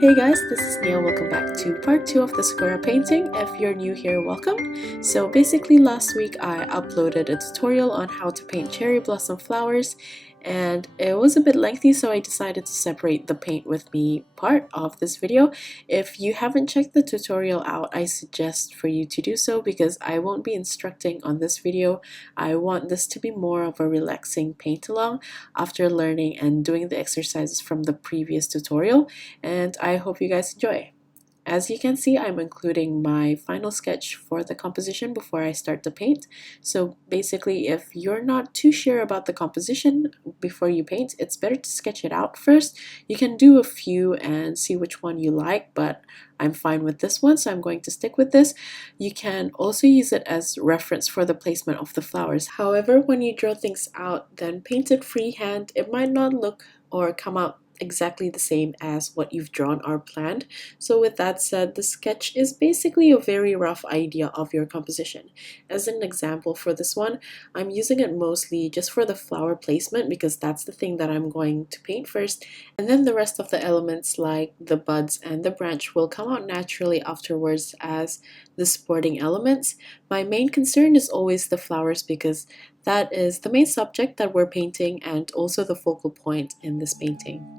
Hey guys, this is Neil. Welcome back to part 2 of the Sakura painting. If you're new here, welcome. So basically last week I uploaded a tutorial on how to paint cherry blossom flowers, and it was a bit lengthy, so I decided to separate the paint with me part of this video. If you haven't checked the tutorial out, I suggest for you to do so because I won't be instructing on this video. I want this to be more of a relaxing paint along after learning and doing the exercises from the previous tutorial, and I hope you guys enjoy. As you can see, I'm including my final sketch for the composition before I start the paint. So basically, if you're not too sure about the composition before you paint, it's better to sketch it out first. You can do a few and see which one you like, but I'm fine with this one, so I'm going to stick with this. You can also use it as reference for the placement of the flowers. However, when you draw things out, then paint it freehand, it might not look or come out exactly the same as what you've drawn or planned. So with that said, the sketch is basically a very rough idea of your composition. As an example for this one, I'm using it mostly just for the flower placement because that's the thing that I'm going to paint first, and then the rest of the elements like the buds and the branch will come out naturally afterwards as the supporting elements. My main concern is always the flowers because that is the main subject that we're painting and also the focal point in this painting.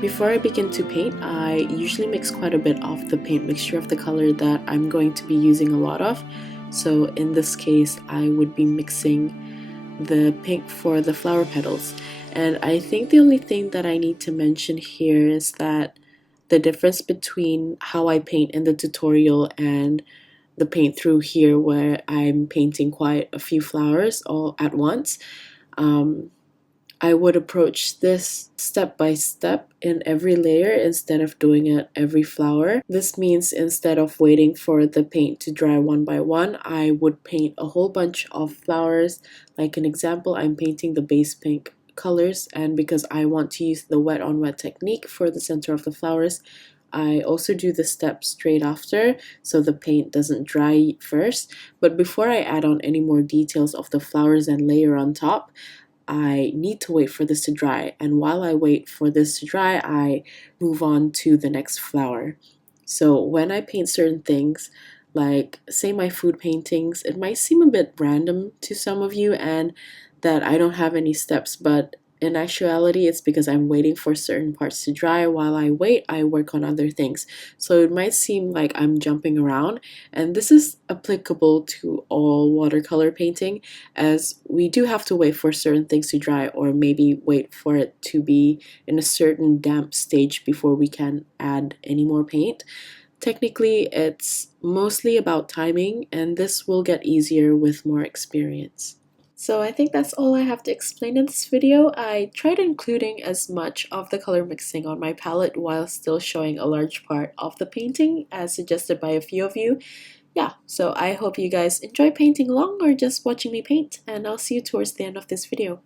Before I begin to paint, I usually mix quite a bit of the paint mixture of the color that I'm going to be using a lot of. So in this case, I would be mixing the pink for the flower petals. And I think the only thing that I need to mention here is that the difference between how I paint in the tutorial and the paint through here where I'm painting quite a few flowers all at once, I would approach this step by step in every layer instead of doing it every flower. This means instead of waiting for the paint to dry one by one, I would paint a whole bunch of flowers. Like an example, I'm painting the base pink colors, and because I want to use the wet on wet technique for the center of the flowers, I also do the step straight after so the paint doesn't dry first. But before I add on any more details of the flowers and layer on top, I need to wait for this to dry, and while I wait for this to dry, I move on to the next flower. So when I paint certain things, like say my food paintings, it might seem a bit random to some of you and that I don't have any steps, but in actuality, it's because I'm waiting for certain parts to dry. While I wait, I work on other things. So it might seem like I'm jumping around, and this is applicable to all watercolor painting, as we do have to wait for certain things to dry, or maybe wait for it to be in a certain damp stage before we can add any more paint. Technically, it's mostly about timing, and this will get easier with more experience. So I think that's all I have to explain in this video. I tried including as much of the color mixing on my palette while still showing a large part of the painting as suggested by a few of you. Yeah, so I hope you guys enjoy painting along or just watching me paint, and I'll see you towards the end of this video.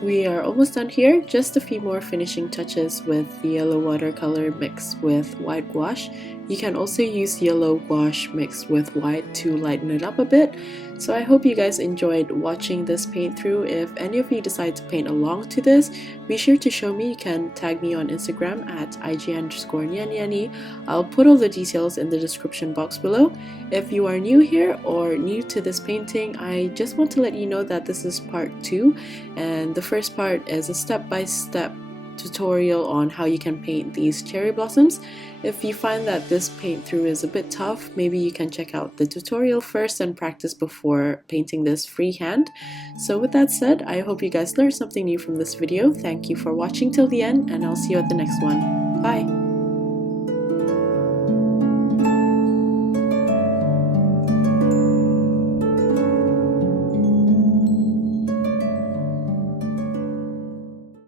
We are almost done here, just a few more finishing touches with the yellow watercolor mixed with white gouache. You can also use yellow gouache mixed with white to lighten it up a bit. So I hope you guys enjoyed watching this paint through. If any of you decide to paint along to this, be sure to show me. You can tag me on Instagram at IG_nyanyani. I'll put all the details in the description box below. If you are new here or new to this painting, I just want to let you know that this is part 2, and the first part is a step-by-step tutorial on how you can paint these cherry blossoms. If you find that this paint through is a bit tough, maybe you can check out the tutorial first and practice before painting this freehand. So with that said, I hope you guys learned something new from this video. Thank you for watching till the end, and I'll see you at the next one. Bye!